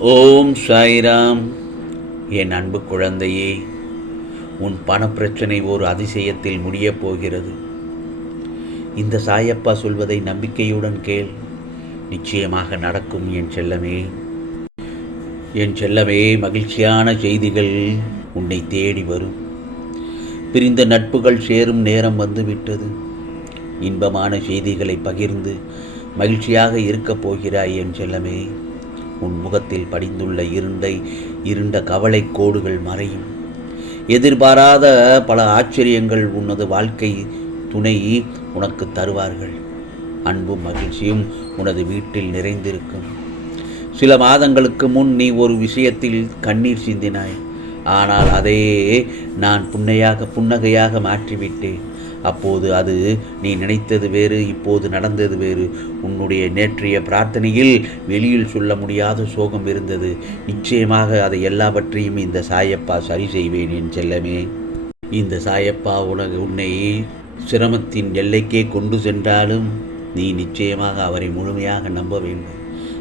ஓம் சாய்ராம். என் அன்பு குழந்தையே உன் பணப்பிரச்சனை ஒரு அதிசயத்தில் முடியப் போகிறது. இந்த சாயப்பா சொல்வதை நம்பிக்கையுடன் கேள். நிச்சயமாக நடக்கும் என் செல்லமே. என் செல்லமே மகிழ்ச்சியான செய்திகள் உன்னை தேடி வரும். பிரிந்த நட்புகள் சேரும் நேரம் வந்துவிட்டது. இன்பமான செய்திகளை பகிர்ந்து மகிழ்ச்சியாக இருக்கப் போகிறாய் என் செல்லமே. உன் முகத்தில் படிந்துள்ள இருண்டை இருண்ட கவலை கோடுகள் மறையும். எதிர்பாராத பல ஆச்சரியங்கள் உனது வாழ்க்கை துணை உனக்கு தருவார்கள். அன்பும் மகிழ்ச்சியும் உனது வீட்டில் நிறைந்திருக்கும். சில மாதங்களுக்கு முன் நீ ஒரு விஷயத்தில் கண்ணீர் சிந்தினாய். ஆனால் அதையே நான் புன்னையாக புன்னகையாக மாற்றிவிட்டேன். அப்போது அது நீ நினைத்தது வேறு இப்போது நடந்தது வேறு. உன்னுடைய நேற்றைய பிரார்த்தனையில் வெளியில் சொல்ல முடியாத சோகம் இருந்தது. நிச்சயமாக அதை எல்லாவற்றையும் இந்த சாயப்பா சரி செய்வேன் என் செல்லமே. இந்த சாயப்பா உனக்கு உன்னை சிரமத்தின் எல்லைக்கே கொண்டு சென்றாலும் நீ நிச்சயமாக அவரை முழுமையாக நம்ப வேண்டும்.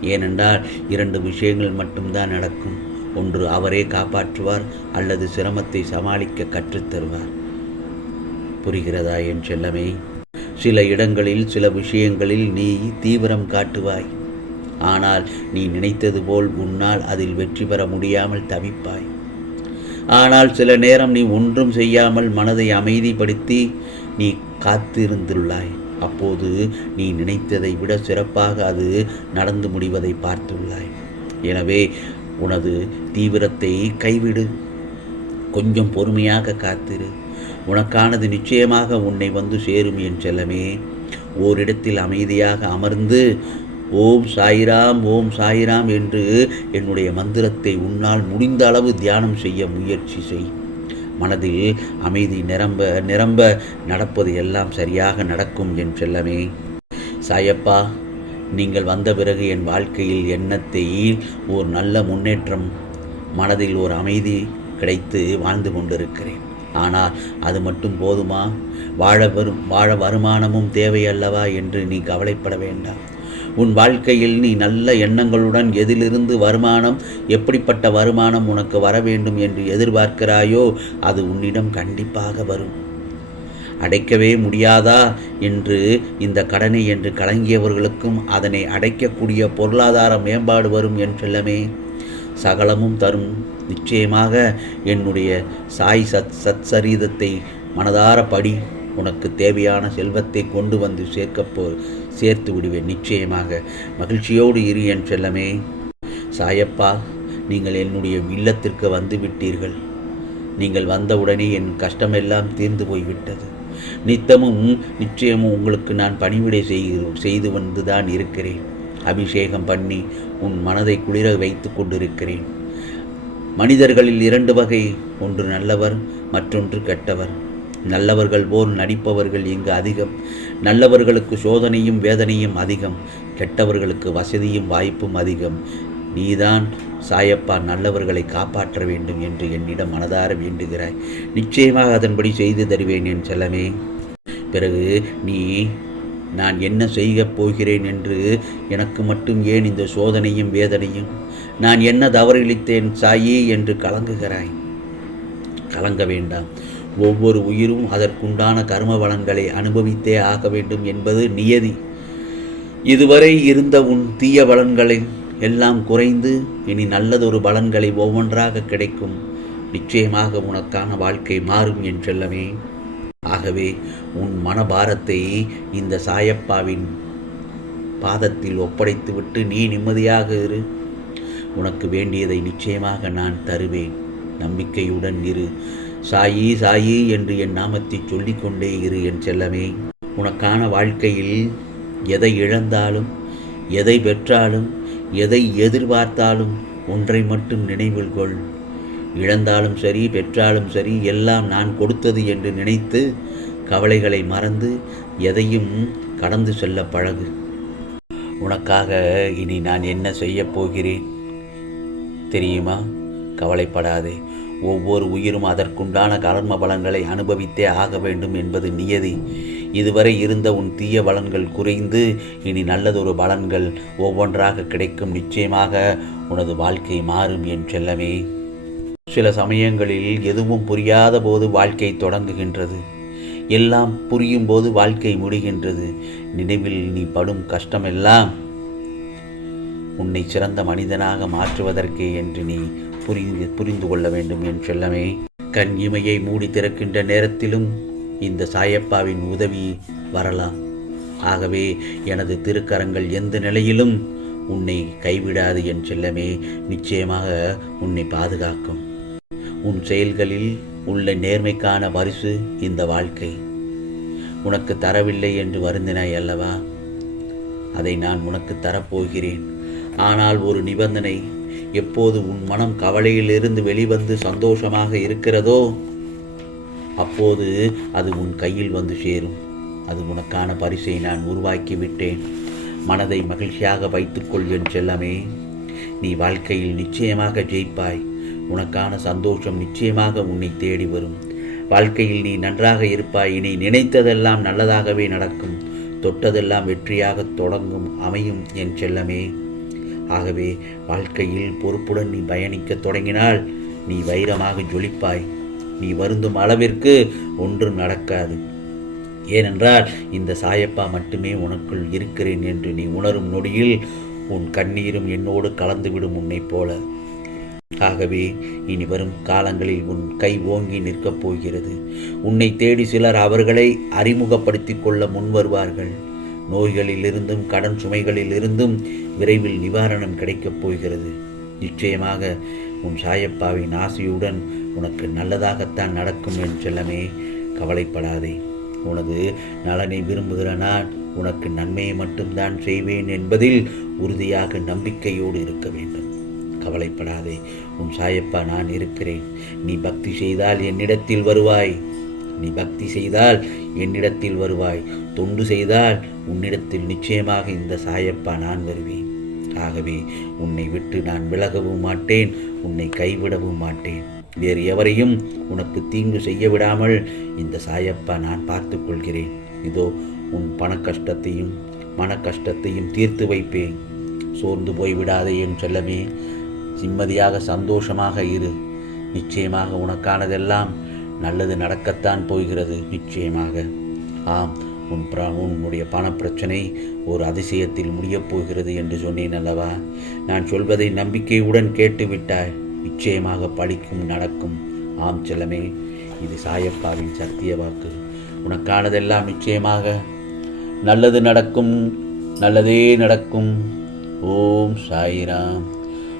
ஏனென்றால் இரண்டு விஷயங்கள் மட்டும்தான் நடக்கும். ஒன்று அவரே காப்பாற்றுவார் அல்லது சிரமத்தை சமாளிக்க கற்றுத்தருவார். புரிகிறதா என் செல்லமே? சில இடங்களில் சில விஷயங்களில் நீ தீவிரம் காட்டுவாய். ஆனால் நீ நினைத்தது போல் உன்னால் அதில் வெற்றி பெற முடியாமல் தவிப்பாய். ஆனால் சில நேரம் நீ ஒன்றும் செய்யாமல் மனதை அமைதிப்படுத்தி நீ காத்திருந்துள்ளாய். அப்போது நீ நினைத்ததை விட சிறப்பாக அது நடந்து முடிவதை பார்த்துள்ளாய். எனவே உனது தீவிரத்தை கைவிடு. கொஞ்சம் பொறுமையாக காத்திரு. உனக்கானது நிச்சயமாக உன்னை வந்து சேரும் என் செல்லமே. ஓரிடத்தில் அமைதியாக அமர்ந்து ஓம் சாயிராம் ஓம் சாயிராம் என்று என்னுடைய மந்திரத்தை உன்னால் முடிந்த அளவு தியானம் செய்ய முயற்சி செய். மனதில் அமைதி நிரம்ப நிரம்ப நடப்பது எல்லாம் சரியாக நடக்கும் என் செல்லமே. சாயப்பா நீங்கள் வந்த பிறகு என் வாழ்க்கையில் எண்ணத்தை ஒரு நல்ல முன்னேற்றம் மனதில் ஒரு அமைதி கிடைத்து வாழ்ந்து கொண்டிருக்கிறேன். ஆனால் அது மட்டும் போதுமா? வாழ வரும் வாழ வருமானமும் தேவையல்லவா என்று நீ கவலைப்பட வேண்டாம். உன் வாழ்க்கையில் நீ நல்ல எண்ணங்களுடன் எதிலிருந்து வருமானம் எப்படிப்பட்ட வருமானம் உனக்கு வர வேண்டும் என்று எதிர்பார்க்கிறாயோ அது உன்னிடம் கண்டிப்பாக வரும். அடைக்கவே முடியாதா? என்று இந்த கடனை என்று கலங்கியவர்களுக்கும் அதனை அடைக்கக்கூடிய பொருளாதார மேம்பாடு வரும் என்றெல்லாமே சகலமும் தரும். நிச்சயமாக என்னுடைய சாய் சத் சத்சரீதத்தை மனதார படி உனக்கு தேவையான செல்வத்தை கொண்டு வந்து சேர்க்கப்போ சேர்த்து விடுவேன். நிச்சயமாக மகிழ்ச்சியோடு இரு என் செல்லமே. சாயப்பா நீங்கள் என்னுடைய இல்லத்திற்கு வந்து விட்டீர்கள். நீங்கள் வந்தவுடனே என் கஷ்டமெல்லாம் தீர்ந்து போய்விட்டது. நித்தமும் நிச்சயமும் உங்களுக்கு நான் பணிவிடை செய்து செய்து வந்துதான் இருக்கிறேன். அபிஷேகம் பண்ணி உன் மனதை குளிர வைத்து கொண்டிருக்கிறேன். மனிதர்களில் இரண்டு வகை ஒன்று நல்லவர் மற்றொன்று கெட்டவர். நல்லவர்கள் போல் நடிப்பவர்கள் இங்கு அதிகம். நல்லவர்களுக்கு சோதனையும் வேதனையும் அதிகம். கெட்டவர்களுக்கு வசதியும் வாய்ப்பும் அதிகம். நீதான் சாயப்பா நல்லவர்களை காப்பாற்ற வேண்டும் என்று என்னிடம் மனதார வேண்டுகிறாய். நிச்சயமாக அதன்படி செய்து தருவேன் என் செல்லமே. பிறகு நீ நான் என்ன செய்யப் போகிறேன் என்று எனக்கு மட்டும் ஏன் இந்த சோதனையும் வேதனையும்? நான் என்ன தவறிழித்தேன் சாயி என்று கலங்குகிறாய்? கலங்க வேண்டாம். ஒவ்வொரு உயிரும் அதற்குண்டான கர்ம வளங்களை அனுபவித்தே ஆக வேண்டும் என்பது நியதி. இதுவரை இருந்த உன் தீய பலன்களை எல்லாம் குறைந்து இனி நல்லதொரு பலன்களை ஒவ்வொன்றாக கிடைக்கும். நிச்சயமாக உனக்கான வாழ்க்கை மாறும் என்றெல்லமே. ஆகவே உன் மனபாரத்தை இந்த சாயப்பாவின் பாதத்தில் ஒப்படைத்துவிட்டு நீ நிம்மதியாக இரு. உனக்கு வேண்டியதை நிச்சயமாக நான் தருவேன். நம்பிக்கையுடன் இரு. சாயி சாயி என்று என் நாமத்தை சொல்லிக்கொண்டே இரு என் செல்லமே. உனக்கான வாழ்க்கையில் எதை இழந்தாலும் எதை பெற்றாலும் எதை எதிர்பார்த்தாலும் ஒன்றை மட்டும் நினைவில் கொள். இழந்தாலும் சரி பெற்றாலும் சரி எல்லாம் நான் கொடுத்தது என்று நினைத்து கவலைகளை மறந்து எதையும் கடந்து செல்ல பழகு. உனக்காக இனி நான் என்ன செய்யப் போகிறேன்? தெரியுமா? கவலைப்படாதே. ஒவ்வொரு உயிரும் அதற்குண்டான கர்ம பலன்களை அனுபவித்தே ஆக வேண்டும் என்பது நியதி. இதுவரை இருந்த உன் தீய பலன்கள் குறைந்து இனி நல்லதொரு பலன்கள் ஒவ்வொன்றாக கிடைக்கும். நிச்சயமாக உனது வாழ்க்கை மாறும் என் செல்லமே. சில சமயங்களில் எதுவும் புரியாத போது வாழ்க்கை தொடங்குகின்றது. எல்லாம் புரியும் போது வாழ்க்கை முடிகின்றது. நினைவில் நீ படும் கஷ்டமெல்லாம் உன்னை சிறந்த மனிதனாக மாற்றுவதற்கே என்று நீ புரிந்து புரிந்து கொள்ள வேண்டும் என் செல்லமே. கண் இமையை மூடி திறக்கின்ற நேரத்திலும் இந்த சாயப்பாவின் உதவி வரலாம். ஆகவே எனது திருக்கரங்கள் எந்த நிலையிலும் உன்னை கைவிடாது என் செல்லமே. நிச்சயமாக உன்னை பாதுகாக்கும். உன் செயல்களில் உள்ள நேர்மைக்கான பரிசு இந்த வாழ்க்கை. உனக்கு தரவில்லை என்று வருந்தினாய் அல்லவா? அதை நான் உனக்கு தரப்போகிறேன். ஆனால் ஒரு நிபந்தனை எப்போது உன் மனம் கவலையிலிருந்து வெளிவந்து சந்தோஷமாக இருக்கிறதோ அப்போது அது உன் கையில் வந்து சேரும். அது உனக்கான பரிசை நான் உருவாக்கி விட்டேன். மனதை மகிழ்ச்சியாக வைத்துக்கொள் என் செல்லமே. நீ வாழ்க்கையில் நிச்சயமாக ஜெயிப்பாய். உனக்கான சந்தோஷம் நிச்சயமாக உன்னை தேடி வரும். வாழ்க்கையில் நீ நன்றாக இருப்பாய். நீ நினைத்ததெல்லாம் நல்லதாகவே நடக்கும். தொட்டதெல்லாம் வெற்றியாக தொடங்கும். அமையும் என் செல்லமே. ஆகவே வாழ்க்கையில் பொறுப்புடன் நீ பயணிக்க தொடங்கினால் நீ வைரமாக ஜொலிப்பாய். நீ வருந்தும் அளவிற்கு ஒன்றும் நடக்காது. ஏனென்றால் இந்த சாயப்பா மட்டுமே உனக்குள் இருக்கிறேன் என்று நீ உணரும் நொடியில் உன் கண்ணீரும் என்னோடு கலந்துவிடும் உன்னைப் போல. ஆகவே இனி வரும் காலங்களில் உன் கை ஓங்கி நிற்கப் போகிறது. உன்னை தேடி சிலர் அவர்களை அறிமுகப்படுத்திக் கொள்ள முன்வருவார்கள் நோய்களிலிருந்தும் கடன் சுமைகளிலிருந்தும் விரைவில் நிவாரணம் கிடைக்கப் போகிறது. நிச்சயமாக உன் சாயப்பாவின் ஆசையுடன் உனக்கு நல்லதாகத்தான் நடக்கும் என் செல்லமே கவலைப்படாதே. உனது நலனை விரும்புகிற நான் உனக்கு நன்மையை மட்டும்தான் செய்வேன் என்பதில் உறுதியாக நம்பிக்கையோடு இருக்க வேண்டும். கவலைப்படாதே. உன் சாயப்பா நான் இருக்கிறேன். நீ பக்தி செய்தால் என்னிடத்தில் வருவாய். நீ பக்தி செய்தால் என்னிடத்தில் வருவாய். தொண்டு செய்தால் உன்னிடத்தில் நிச்சயமாக இந்த சாயப்பா நான் வருவேன். ஆகவே உன்னை விட்டு நான் விலகவும் மாட்டேன். உன்னை கைவிடவும் மாட்டேன். வேறு எவரையும் உனக்கு தீங்கு செய்ய விடாமல் இந்த சாயப்பா நான் பார்த்து கொள்கிறேன். இதோ உன் பண கஷ்டத்தையும் மன கஷ்டத்தையும் தீர்த்து வைப்பேன். சோர்ந்து போய்விடாதே என் செல்லமே. நிம்மதியாக சந்தோஷமாக இரு. நிச்சயமாக உனக்கானதெல்லாம் நல்லது நடக்கத்தான் போகிறது. நிச்சயமாக. ஆம் உன் பிர உன்னுடைய பணப்பிரச்சனை ஒரு அதிசயத்தில் முடியப் போகிறது என்று சொன்னேன் அல்லவா? நான் சொல்வதை நம்பிக்கையுடன் கேட்டுவிட்டாய். நிச்சயமாக பழிக்கும் நடக்கும். ஆம் செல்லமே இது சாயப்பாவின் சத்திய வாக்கு. உனக்கானதெல்லாம் நிச்சயமாக நல்லது நடக்கும் நல்லதே நடக்கும். ஓம் சாய்ராம்.